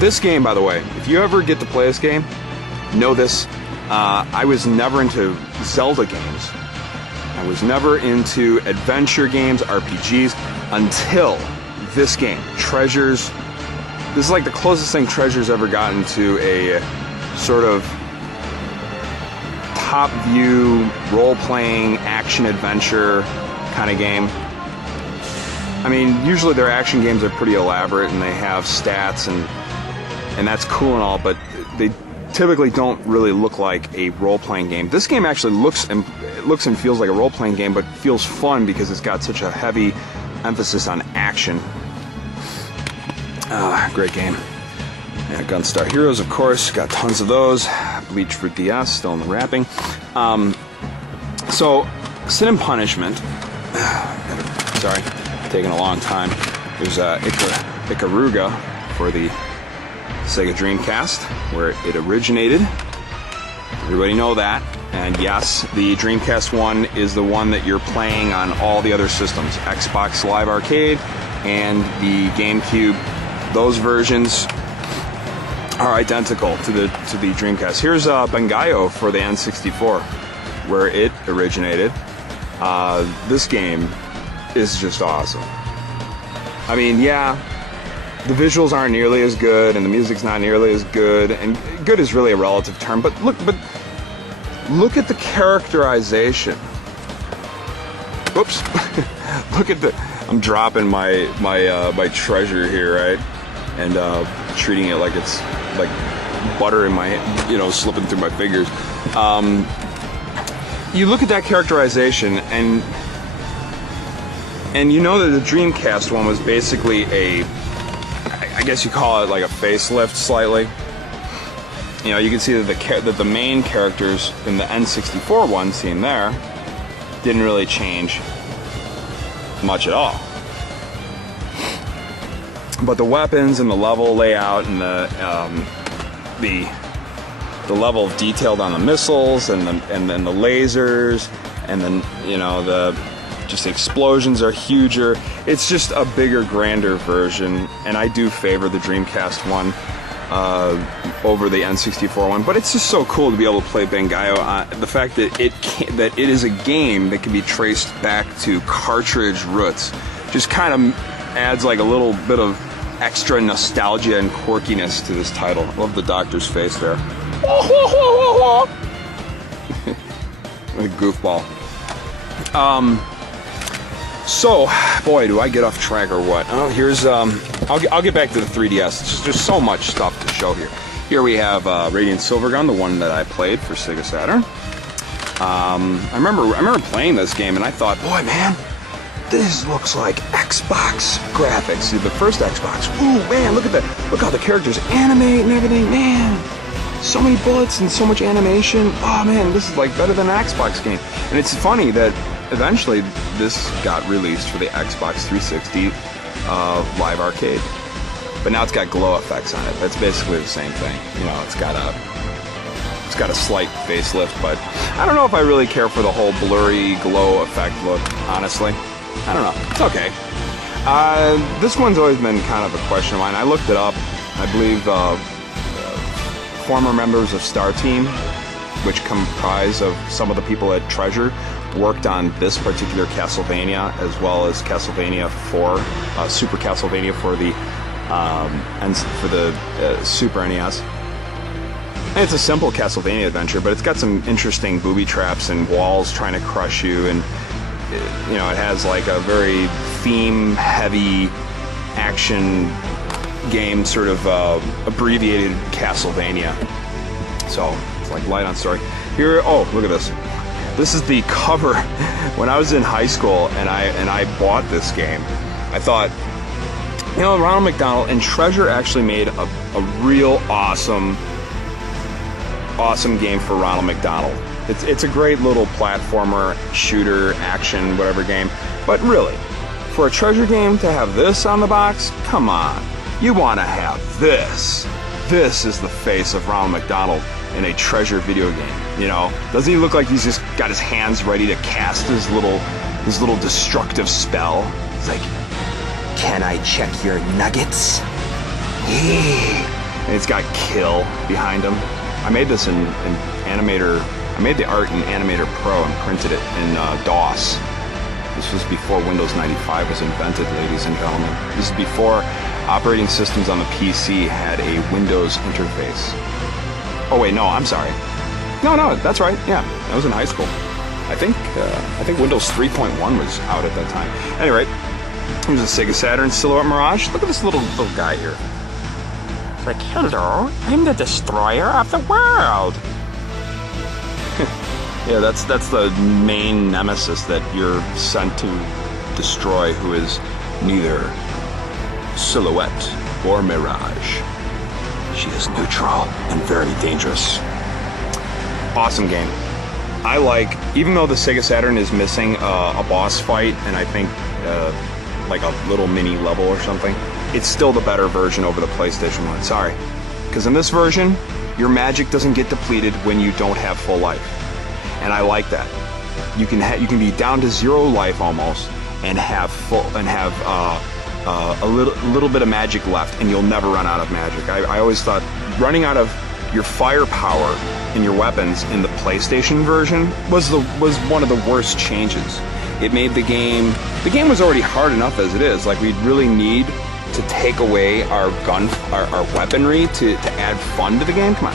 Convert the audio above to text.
This game, by the way, if you ever get to play this game, know this. I was never into Zelda games. I was never into adventure games, RPGs, until this game, Treasures. This is like the closest thing Treasures ever gotten to a sort of top view, role-playing, action-adventure kind of game. I mean, usually their action games are pretty elaborate and they have stats and that's cool and all, but they typically don't really look like a role-playing game. This game actually looks and feels like a role-playing game, but feels fun because it's got such a heavy emphasis on action. Great game. Yeah, Gunstar Heores, of course, got tons of those. Bleach for DS, still in the wrapping. So, Sin and Punishment. Sorry, taking a long time. There's Ikaruga for the Sega Dreamcast, where it originated. Everybody know that. And yes, the Dreamcast one is the one that you're playing on all the other systems. Xbox Live Arcade and the GameCube. Those versions are identical to the Dreamcast. Here's Bangai-O for the N64, where it originated. This game is just awesome. I mean, yeah, the visuals aren't nearly as good, and the music's not nearly as good, and good is really a relative term. But look at the characterization. Whoops! Look at the. I'm dropping my treasure here, right? And treating it like it's like butter in my, slipping through my fingers. You look at that characterization, and you know that the Dreamcast one was basically I guess you call it like a facelift slightly. You can see that the main characters in the N64 one seen there didn't really change much at all. But the weapons and the level layout and the level of detail on the missiles and then the lasers and then the explosions are huger. It's just a bigger, grander version, and I do favor the Dreamcast one over the N64 one. But it's just so cool to be able to play Bangai-O. The fact that it is a game that can be traced back to cartridge roots just kind of adds like a little bit of extra nostalgia and quirkiness to this title. Love the doctor's face there. What a goofball. So, boy, do I get off track or what? Oh, here's I'll get back to the 3DS. There's so much stuff to show here. Here we have Radiant Silvergun, the one that I played for Sega Saturn. I remember playing this game and I thought, boy, man, this looks like Xbox graphics. The first Xbox. Ooh, man, look how the characters animate and everything, man. So many bullets and so much animation. Oh man, this is like better than an Xbox game. And it's funny that eventually this got released for the Xbox 360 Live Arcade. But now it's got glow effects on it. That's basically the same thing. It's got a slight facelift, but I don't know if I really care for the whole blurry glow effect look, honestly. I don't know. It's okay. This one's always been kind of a question of mine. I looked it up. I believe former members of Star Team, which comprise of some of the people at Treasure, worked on this particular Castlevania as well as Castlevania 4, Super Castlevania for the Super NES. And it's a simple Castlevania adventure, but it's got some interesting booby traps and walls trying to crush you, and it has like a very theme-heavy action game, sort of abbreviated Castlevania. So it's like light on story. Here, oh, look at this. This is the cover. When I was in high school and I bought this game, I thought, Ronald McDonald and Treasure actually made a real awesome game for Ronald McDonald. It's a great little platformer, shooter, action, whatever game. But really, for a Treasure game to have this on the box, come on. You want to have this. This is the face of Ronald McDonald in a Treasure video game. Doesn't he look like he's just got his hands ready to cast his little destructive spell? It's like, can I check your nuggets? And it's got kill behind him. I made this in Animator. I made the art in Animator Pro and printed it in DOS. This was before Windows 95 was invented, ladies and gentlemen. This is before operating systems on the PC had a Windows interface. Oh wait, no, I'm sorry. No, that's right. Yeah, I was in high school. I think Windows 3.1 was out at that time. Anyway, here's a Sega Saturn Silhouette Mirage. Look at this little guy here. It's like, hello, I'm the destroyer of the world. Yeah, that's the main nemesis that you're sent to destroy, who is neither Silhouette or Mirage. She is neutral and very dangerous. Awesome game. I like, even though the Sega Saturn is missing a boss fight and I think like a little mini level or something, it's still the better version over the PlayStation 1. Sorry. Because in this version, your magic doesn't get depleted when you don't have full life. And I like that. You can be down to 0 life almost and have a little bit of magic left, and you'll never run out of magic. I always thought running out of your firepower in your weapons in the PlayStation version was one of the worst changes. It made the game was already hard enough as it is. Like, we'd really need to take away our weaponry to add fun to the game. Come on.